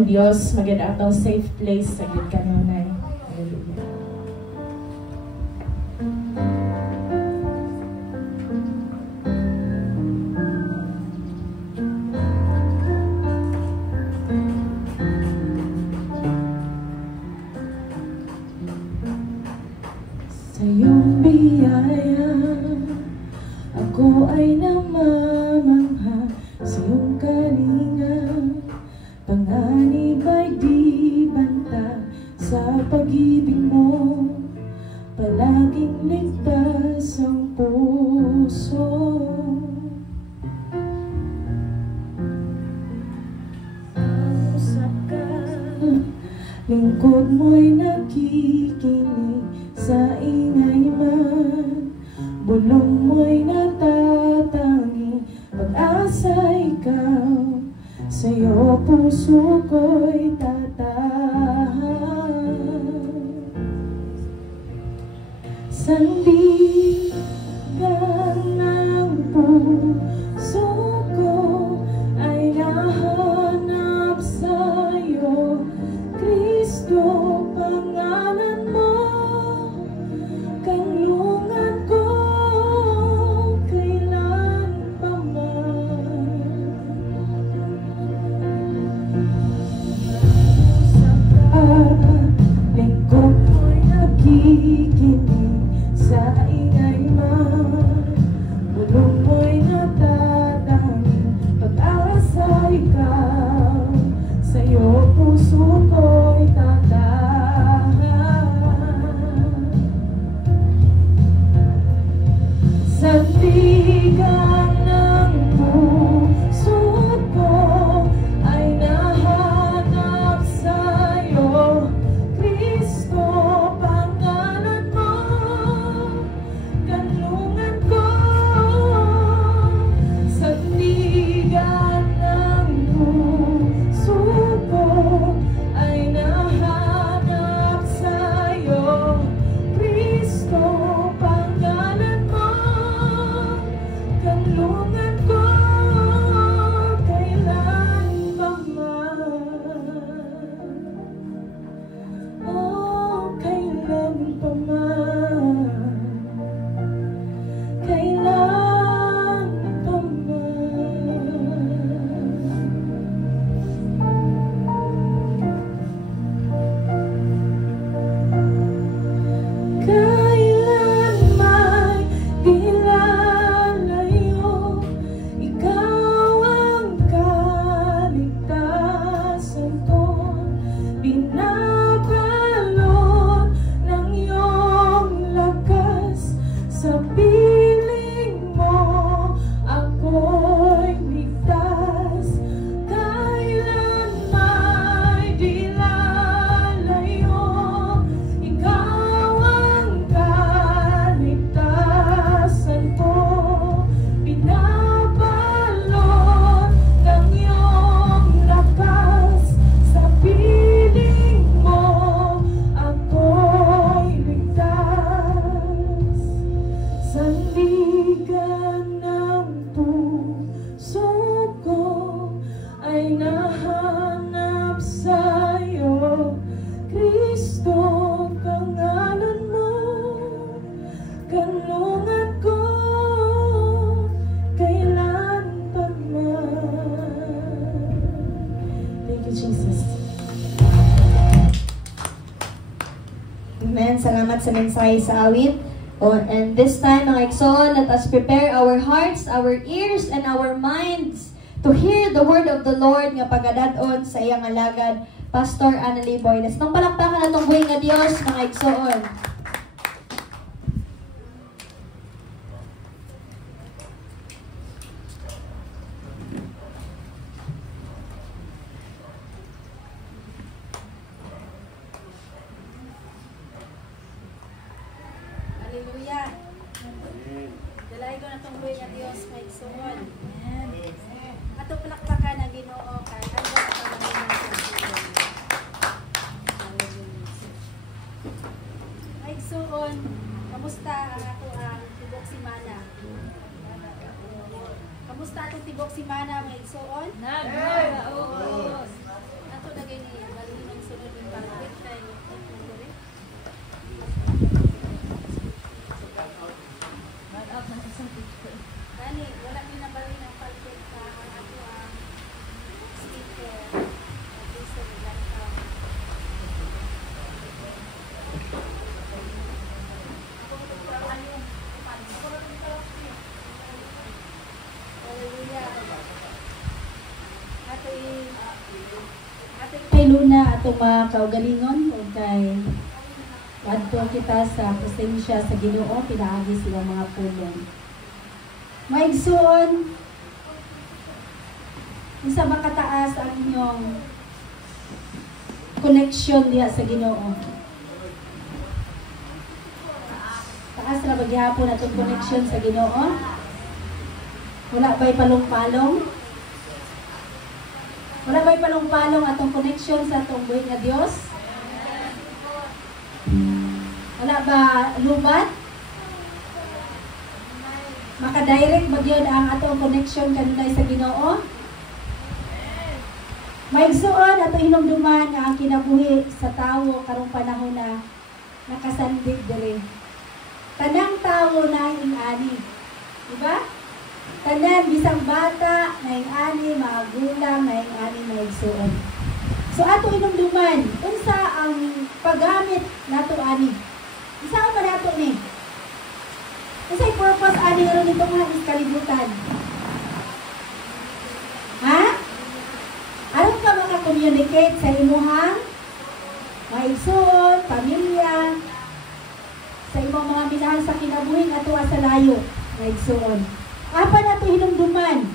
ang Dios maging atong safe place sa gid kanunay. Hallelujah. Sa iyong biyaya, ako ay namamangha. Sa iyong kalinga, panganib ay di banta. Sa pag-ibig mo, palaging ligtas ang puso. Usap ka, lingkod mo'y nakikinig. Sa ingay man, bulong mo'y natatangi. Pag-asa ikaw, sa'yo puso ko'y tatahan. Sandigan ng puso ko ay nahanap sa'yo, Kristo, pangalan mo. Kanlungan ko kailan pa man. Sa lingkod mo'y nakikinig. Sa ingay man, bulong mo'y natatangi. Pag-asa ikaw, sa'yo puso ko'y tatahan. Sandigan ng puso ko ay nahanap sa'yo, Kristo, pangalan mo. Kanlungan ko, sandigan ng puso ko ay nahanap sa'yo, Kristo, pangalan mo. Kanlungan ko kailan pa man. Oh, kailan pa man. Kailan pa man. Kailan may dilalayo, ikaw ang kaligtasan ko. Binabalot ng iyong lakas, sa piling mo ako'y ligtas. Kailan may dilalayo, ikaw ang kaligtasan ko. Binabalot ng iyong lakas, sa piling mo ako'y ligtas. Sandigan ng puso ko ay nahanap sa'yo, Kristo, pangalan mo. Kanlungan ko kailan pa man. Thank you, Jesus. Amen. Salamat sa mensahe sa awit. Oh, and this time, mga igsoon, let us prepare our hearts, our ears, and our minds to hear the word of the Lord nga pagadadon sa iyang alagad, Pastor Annalie Boyles. Nang palakpakan natong buhay nga Dios, mga igsoon. Hallelujah. Dalay ko na itong buhay nga Diyos, may igsoon. Ato palakpakan ang Ginoo kay ang may igsoon. Kamusta ang ako ang tibok simana? Kamusta atong tibok simana, may igsoon? Nagdaos. Ato kay ni balingon sunod yung carpet kay nagmuguri. Kani, wala din na balin ang carpet ka ang ato ang speaker. At least sa lantaw. Hallelujah. Kay Luna atong mga kaugalingon o kay adto kita sa presensya sa Ginoo pinaagi sila mga pulong. Maigsoon isa makataas ang inyong connection diha sa Ginoo. Taas na bagyapon atong connection sa Ginoo. Wala ba'y palong-palong? Wala ba'y palong-palong atong connection sa atong buhay nga Dios? Wala ba lubat? Maka-direct ba yun ang atong connection kanunay sa Ginoo? Maigsuon atong hinumduman ang kinabuhi sa tawo karong panahon na nakasandig diri. Tanang tawo na ingani. Diba? Tanan, bisang bata, naingani, maagulang, naingani, maigsuon. So, ato inumduman, unsa ang paggamit nato ani? Isa ba nato ni? Unsay purpose ani ron nito nga kalibutan? Ha? Aron ka maka-communicate sa imuhang maigsuon, pamilya, sa imong mga minahal sa kinabuhi ato sa layo, maigsuon. Apa na ito hinumduman?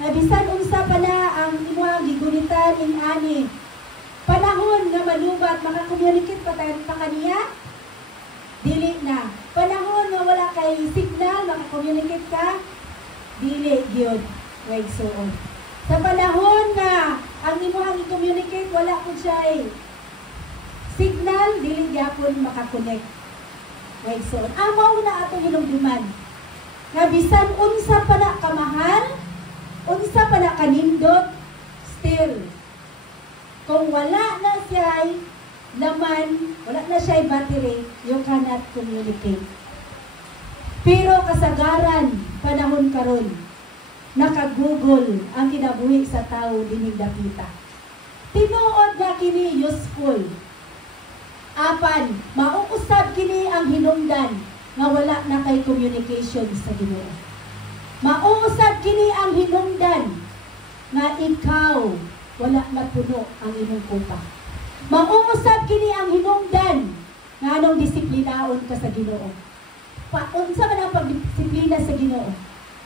Na bisan unsa pa na ang imuhang gigunitan in ani. Panahon nga malubat, makakommunicate pa tayo pa kaniya? Dili na. Panahon nga wala kay signal, makakommunicate ka? Dili, gyud. Right, so on. Sa panahon nga ang imuhang i-communicate, wala po siya signal, dili gyapon makakonect. Right, so on. Amaw na atong hinumduman. Nga bisan unsa pa na kamahal, unsa pa na kanindot, still. Kung wala na siya'y laman, wala na siya'y battery, you cannot communicate. Pero kasagaran, panahon karon, naka-Google ang kinabuhi sa tao dinig dakita. Tinuod na kini useful. Apan, mauusab kini ang hinungdan nga wala na kay communication sa Ginoo. Mauusab kini ang hinungdan nga ikaw wala na puno ang imong kupa. Mauusab kini ang hinungdan nga anong disiplinaon ka sa Ginoo. Unsa man ang pagdisiplina sa Ginoo?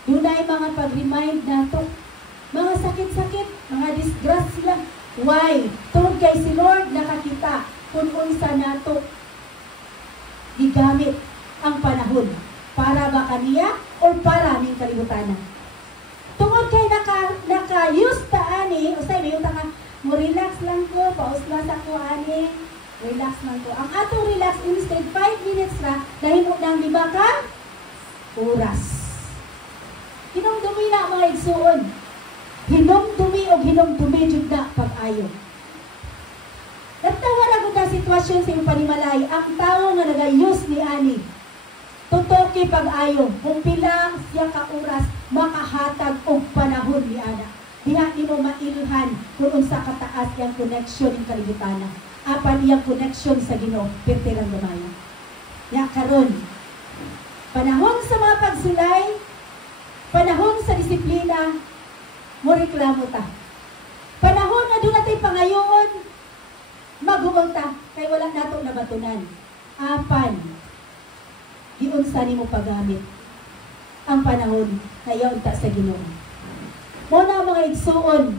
Dunay mga pag-remind nato, mga sakit-sakit, mga disgrasya. Why? Tungod kay si Lord nakakita kung unsa nato gigamit ang panahon para ba kaniya o para ning kalibutan. Tungod kay naka-use ta ani, usay mayon ta nga mo relax lang ko, pauslas ako ani, relax lang ko. Ang atong relax instead 5 minutes ra dahil mo nang 5 ka oras. Hinumdumi na mga igsuon. Hinumdumi o hinumdumi jud na pag-ayo. Nagtawa ra gud na sitwasyon sa imong panimalay, ang tawo nga naga-use ni ani tutoki pag-ayo, kung pila siya ka oras makahatag og panahon ni ana. Diha nimo mailhan kung unsa kataas yang connection ng kalibutan. Apan iyang connection sa Ginoo, pertirang gamay. Ya karon, panahon sa mga pagsulay, panahon sa disiplina, mo reklamo ta. Panahon nga doon natin pangayoon, maghuwag ta, kay wala nato nabatunan. Apan, giunsa nimo paggamit ang panahon ngayon ta sa Ginoo. Muna mga igsuon,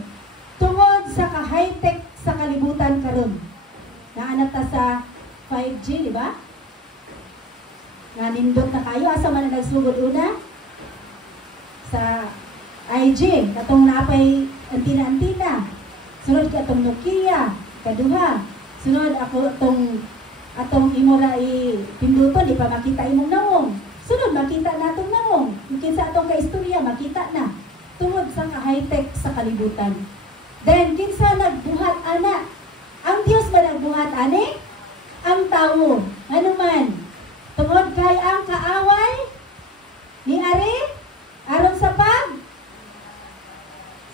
tungod sa ka-high-tech sa kalibutan karon. Naanat ta sa 5G, di ba? Nanindot na kayo, asa man na nagsugod una? Sa IG, katong napay antina-antina. Sunod ka atong Nokia, kaduha. Sunod ako atong imora pinduton, di pa makita imong nawong. Sunod, makita natong nawong. Mungkin sa atong kaistorya, makita na. Tungod sa high-tech sa kalibutan. Then, kinsa nagbuhat ana? Ang Dios ba nagbuhat ani? Ang tao. Ano man? Tungod kay ang kaaway ni Ari aron sa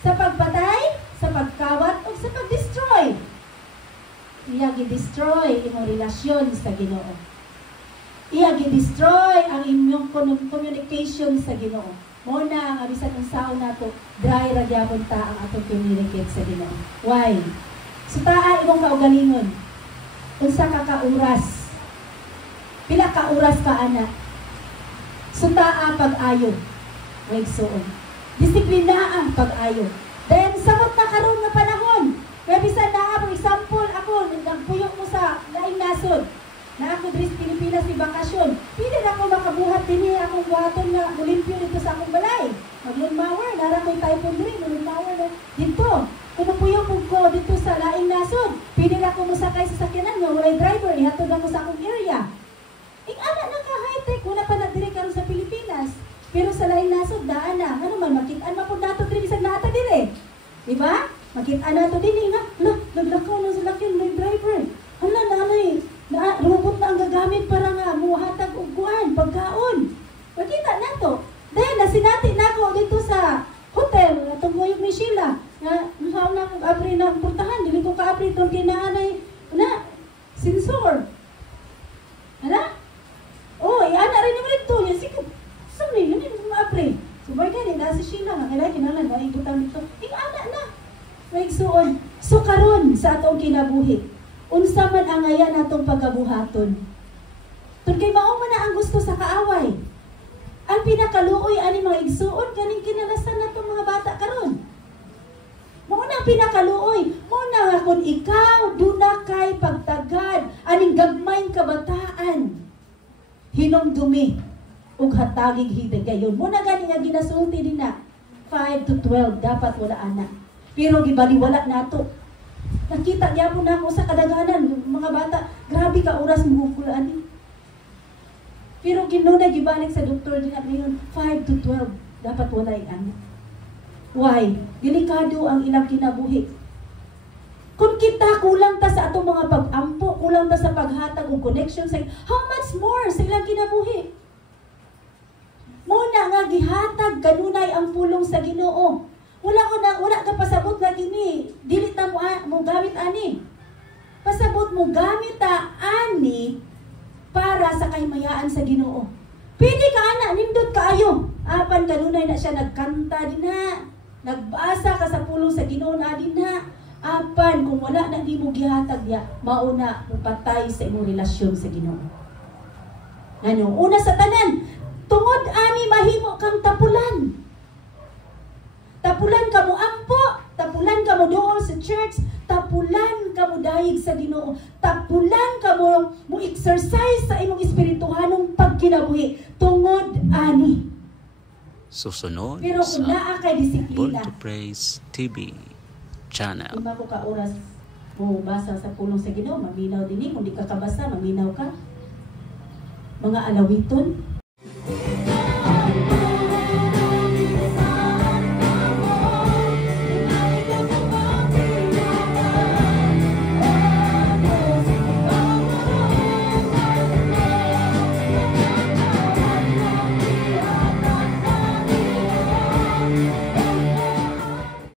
pagpatay, sa pagkawat o sa pag-destroy. Iya gi-destroy imong relasyon sa Ginoo. Iya gi-destroy ang inyong communication sa Ginoo. Mo na ang abisan ng sao nato, dry ra gyapon ta ang atong communicate sa Ginoo. Why? So taa imong kaugalingon. Unsa ka kauras? Pila ka oras ka ana? So taa pag-ayo. Wagsuon. Disiplina ang pag-ayo. Then samot na karon nga panahon. Kaya bisan na for example ako nagpuyo mo sa laing nasod. Na ako diri sa Pilipinas ni bakasyon. Pili na ako makabuhat dinhi akong buhaton nga mulimpyo dito sa akong balay. Maglunmawer, nara ko'y typhoon diri, maglunmawer na dito. Kumupuyo ko dito sa laing nasod. Pili na ako musakay sa sakyanan nga walay driver, ihatod na mo sa akong area. Ana na ka high-tech, wala pa na diri karon sa Pilipinas. Pero sa laing nasod, daan na. Ano man, makita na po nato diri sa nata diri. Diba? Makita na to diri nga. Naglakaw na sa lakyan, may driver. Hala, nanay. Robot na ang gagamit para nga muhatag og kuan, pagkaon. Makita na to. Then, nasinati na ako dito sa hotel, atong Goyog Michila. Nasaw na akong abri na puntahan. Dili ko ka-abri itong kinaanay na sensor. Hala? Oh, ana rin naman ito. Yan, sige. Saan yun? Yun yung apre. Subay ka, nasa Sheila nga. Kailangan kinalan, maibutan nito. Ana na. Maigsuon. So, karon sa atong kinabuhi. Unsa man ang ngayan atong pagkabuhaton. Tun kay mao man na ang gusto sa kaaway. Ang pinakaluoy ani mga igsuon kaning kinalasan natong mga bata karon. Mao na ang pinakaluoy. Mao na kun ikaw duna kay pagtagad aning gagmayng kabataan. Hinumdumi ug hatagig higayon. Mo na gani nga ginasulti din na 5 to 12 dapat wala ana. Pero gibaliwala nato. Nakita gyapon nako sa kadaghanan mga bata, grabe ka oras mo kulaan. Pero ginunay gibalik sa doktor din ngayon 5 to 12 dapat wala ana. Why? Delikado ang ilang kinabuhi. Kung kita kulang ta sa atong mga pag-ampo, kulang ta sa paghatag og connection sa how much more sa ilang kinabuhi. Muna nga gihatag kanunay ang pulong sa Ginoo. Wala ka pasabot nga gini. Dili ta mo gamit ani. Pasabot mo gamit ta ani para sa kaymayaan sa Ginoo. Pili ka ana, nindot kaayo. Apan kanunay na siya nagkanta dinha. Nagbasa ka sa pulong sa Ginoo na dinha. Apan kung wala na nimo gihatag ya, mauna patay sa imong relasyon sa Ginoo. Ano? Una sa tanan, tungod ani mahimo kang tapulan. Tapulan ka mo ampo, tapulan ka mo doon sa church, tapulan ka mo dahig sa Ginoo, tapulan ka mo exercise sa imong espirituhanong pagkinabuhi tungod ani. Susunod Pero kung naa kay Born disiplina, to Praise TV channel. lima ko ka oras mo basa sa pulong sa Ginoo, maminaw din kung di ka kabasa, maminaw ka. Mga alawiton,